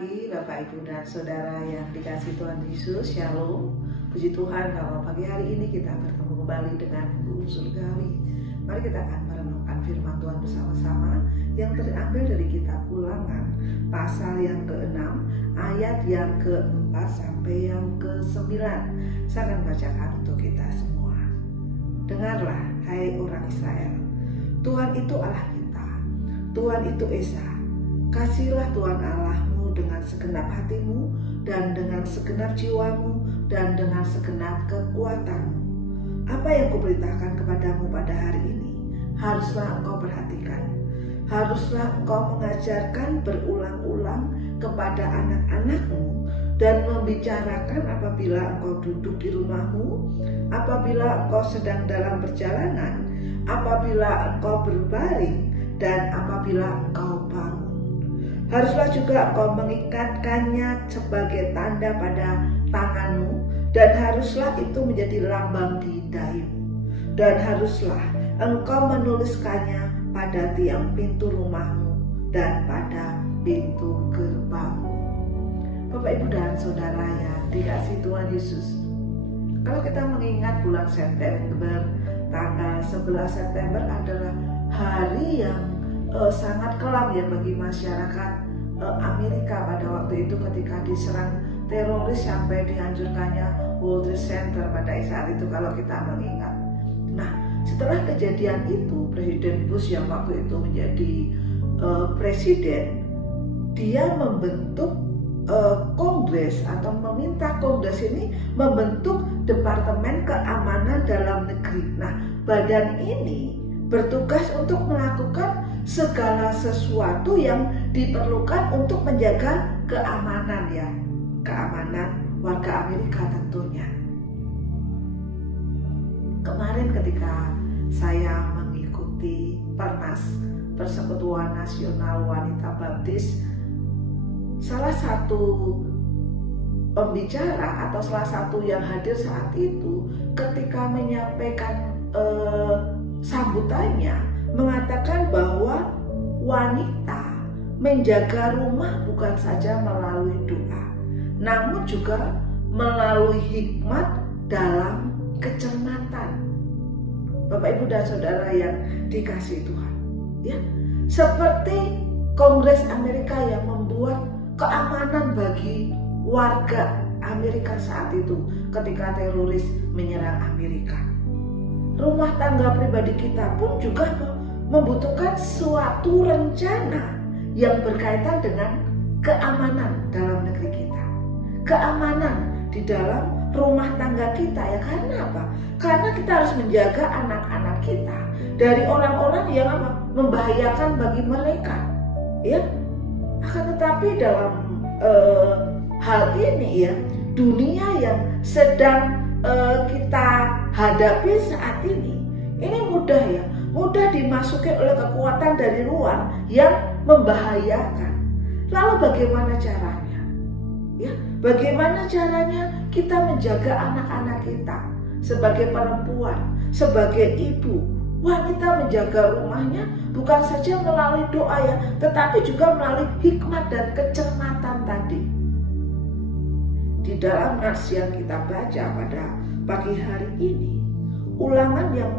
pagi Bapak Ibu dan Saudara yang dikasihi Tuhan Yesus. Shalom. Puji Tuhan kalau pagi hari ini kita bertemu kembali dengan Guru Surgawi. Mari kita akan merenungkan firman Tuhan bersama-sama yang terambil dari kitab Ulangan pasal yang ke-6 ayat yang ke-4 sampai yang ke-9. Saya akan bacakan untuk kita semua. Dengarlah hai orang Israel, Tuhan itu Allah kita, Tuhan itu Esa. Kasihlah Tuhan Allahmu dengan segenap hatimu dan dengan segenap jiwamu dan dengan segenap kekuatanmu. Apa yang kuperintahkan kepadamu pada hari ini haruslah engkau perhatikan. Haruslah engkau mengajarkan berulang-ulang kepada anak-anakmu dan membicarakan apabila engkau duduk di rumahmu, apabila engkau sedang dalam perjalanan, apabila engkau berbaring, dan apabila engkau bangun. Haruslah juga engkau mengikatkannya sebagai tanda pada tanganmu, dan haruslah itu menjadi lambang di dahimu. Dan haruslah engkau menuliskannya pada tiang pintu rumahmu dan pada pintu gerbangmu. Bapak, Ibu, dan Saudara yang dikasihi Tuhan Yesus, kalau kita mengingat bulan September, tanggal 11 September adalah hari yang sangat kelam ya bagi masyarakat Amerika pada waktu itu ketika diserang teroris sampai dihancurkannya World Trade Center pada saat itu kalau kita mengingat. Nah, setelah kejadian itu Presiden Bush yang waktu itu menjadi presiden, dia membentuk Kongres atau meminta Kongres ini membentuk Departemen Keamanan Dalam Negeri. Nah, badan ini bertugas untuk melakukan segala sesuatu yang diperlukan untuk menjaga keamanan ya, keamanan warga Amerika tentunya. Kemarin ketika saya mengikuti Pernas, Persekutuan Nasional Wanita Baptis, salah satu pembicara atau salah satu yang hadir saat itu ketika menyampaikan sambutannya mengatakan bahwa wanita menjaga rumah bukan saja melalui doa, namun juga melalui hikmat dalam kecermatan. Bapak, Ibu, dan Saudara yang dikasihi Tuhan, ya, seperti Kongres Amerika yang membuat keamanan bagi warga Amerika saat itu ketika teroris menyerang Amerika. Rumah tangga pribadi kita pun juga membutuhkan suatu rencana yang berkaitan dengan keamanan dalam negeri kita, keamanan di dalam rumah tangga kita ya. Karena apa? Karena kita harus menjaga anak-anak kita dari orang-orang yang membahayakan bagi mereka, ya. Akan tetapi dalam hal ini ya, dunia yang sedang kita hadapi saat ini mudah dimasuki oleh kekuatan dari luar yang membahayakan. Lalu bagaimana caranya? Ya, bagaimana caranya kita menjaga anak-anak kita sebagai perempuan, sebagai ibu, wanita menjaga rumahnya bukan saja melalui doa ya, tetapi juga melalui hikmat dan kecermatan tadi. Di dalam nats yang kita baca pada pagi hari ini, Ulangan yang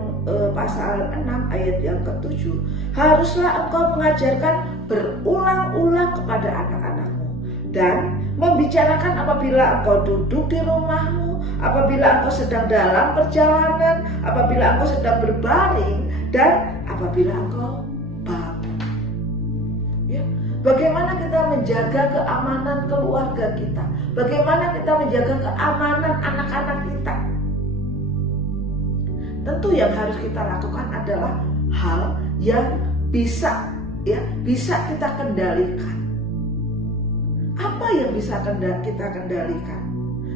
pasal 6 ayat yang ke-7, haruslah engkau mengajarkan berulang-ulang kepada anak-anakmu dan membicarakan apabila engkau duduk di rumahmu, apabila engkau sedang dalam perjalanan, apabila engkau sedang berbaring, dan apabila engkau bangun. Ya, bagaimana kita menjaga keamanan keluarga kita? Bagaimana kita menjaga keamanan anak-anak kita? Tentu yang harus kita lakukan adalah hal yang bisa kita kendalikan. Apa yang bisa kita kendalikan?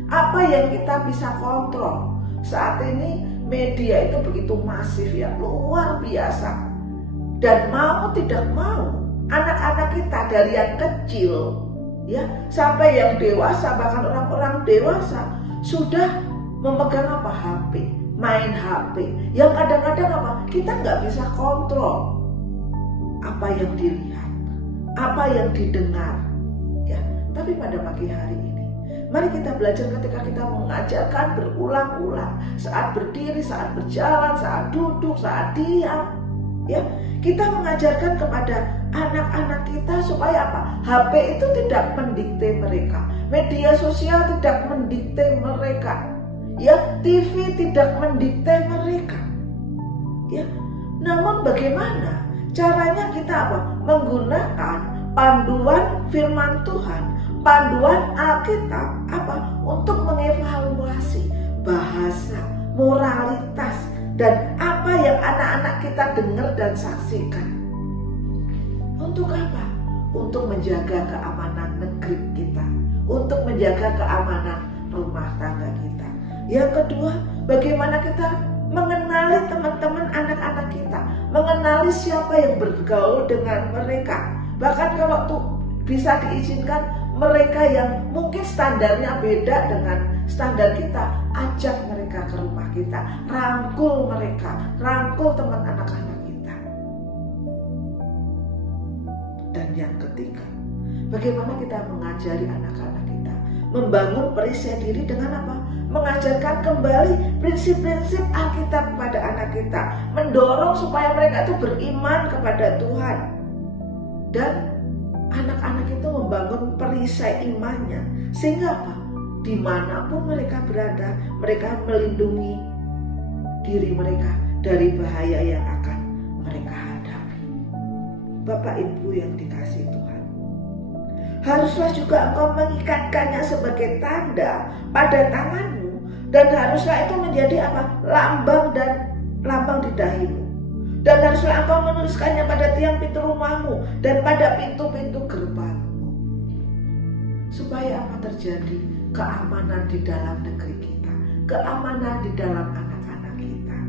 Apa yang kita bisa kontrol? Saat ini media itu begitu masif ya, luar biasa. Dan mau tidak mau, anak-anak kita dari yang kecil ya sampai yang dewasa, bahkan orang-orang dewasa sudah memegang HP, main HP. Yang kadang-kadang kita nggak bisa kontrol apa yang dilihat, apa yang didengar. Ya, Tapi pada pagi hari ini, mari kita belajar ketika kita mengajarkan berulang-ulang, saat berdiri, saat berjalan, saat duduk, saat diam. Ya, kita mengajarkan kepada anak-anak kita supaya apa? HP itu tidak mendikte mereka, media sosial tidak mendikte mereka, ya, TV tidak mendikte mereka. Ya, namun bagaimana caranya kita apa? Menggunakan panduan firman Tuhan, panduan Alkitab apa? Untuk mengevaluasi bahasa, moralitas, dan apa yang anak-anak kita dengar dan saksikan. Untuk apa? Untuk menjaga keamanan negeri kita, untuk menjaga keamanan rumah tangga kita. Yang kedua, bagaimana kita mengenali teman-teman anak-anak kita, mengenali siapa yang bergaul dengan mereka. Bahkan kalau tuh bisa diizinkan, mereka yang mungkin standarnya beda dengan standar kita, ajak mereka ke rumah kita, rangkul mereka, rangkul teman anak-anak kita. Dan yang ketiga, bagaimana kita mengajari anak-anak kita membangun percaya diri dengan apa? Mengajarkan kembali prinsip-prinsip Alkitab kepada anak kita, mendorong supaya mereka itu beriman kepada Tuhan, dan anak-anak itu membangun perisai imannya, sehingga apa? Dimanapun mereka berada, mereka melindungi diri mereka dari bahaya yang akan mereka hadapi. Bapak Ibu yang dikasihi Tuhan, haruslah juga engkau mengikatkannya sebagai tanda pada tanganmu, dan haruslah itu menjadi apa? Lambang di dahimu. Dan haruslah engkau menuliskannya pada tiang pintu rumahmu dan pada pintu-pintu gerbangmu. Supaya apa terjadi? Keamanan di dalam negeri kita, keamanan di dalam anak-anak kita.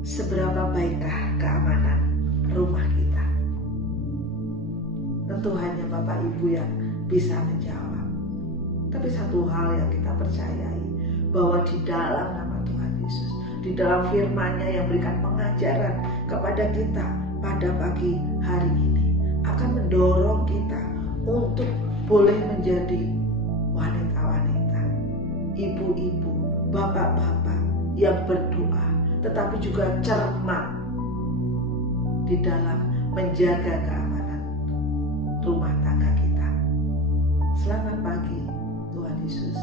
Seberapa baikkah keamanan rumah kita? Tentu hanya Bapak Ibu yang bisa menjawab. Tapi satu hal yang kita percayai, bahwa di dalam nama Tuhan Yesus, di dalam firman-Nya yang berikan pengajaran kepada kita pada pagi hari ini, akan mendorong kita untuk boleh menjadi wanita-wanita, ibu-ibu, bapak-bapak yang berdoa, tetapi juga cermat di dalam menjaga keamanan rumah tangga kita. Selamat pagi, Tuhan Yesus